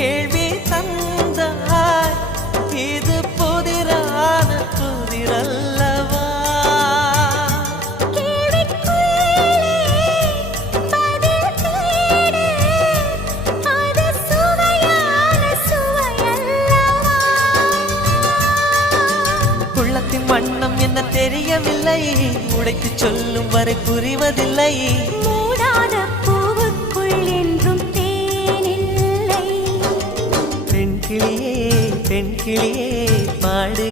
கேள்வி தந்தாய். இது புதிரான புதிரல்லவா? வண்ணம் என்ன தெரியவில்லை. உடைத்து சொல்லும் வரை புரிவதில்லை. பெண் கிளியே பெண் கிளியே பாடு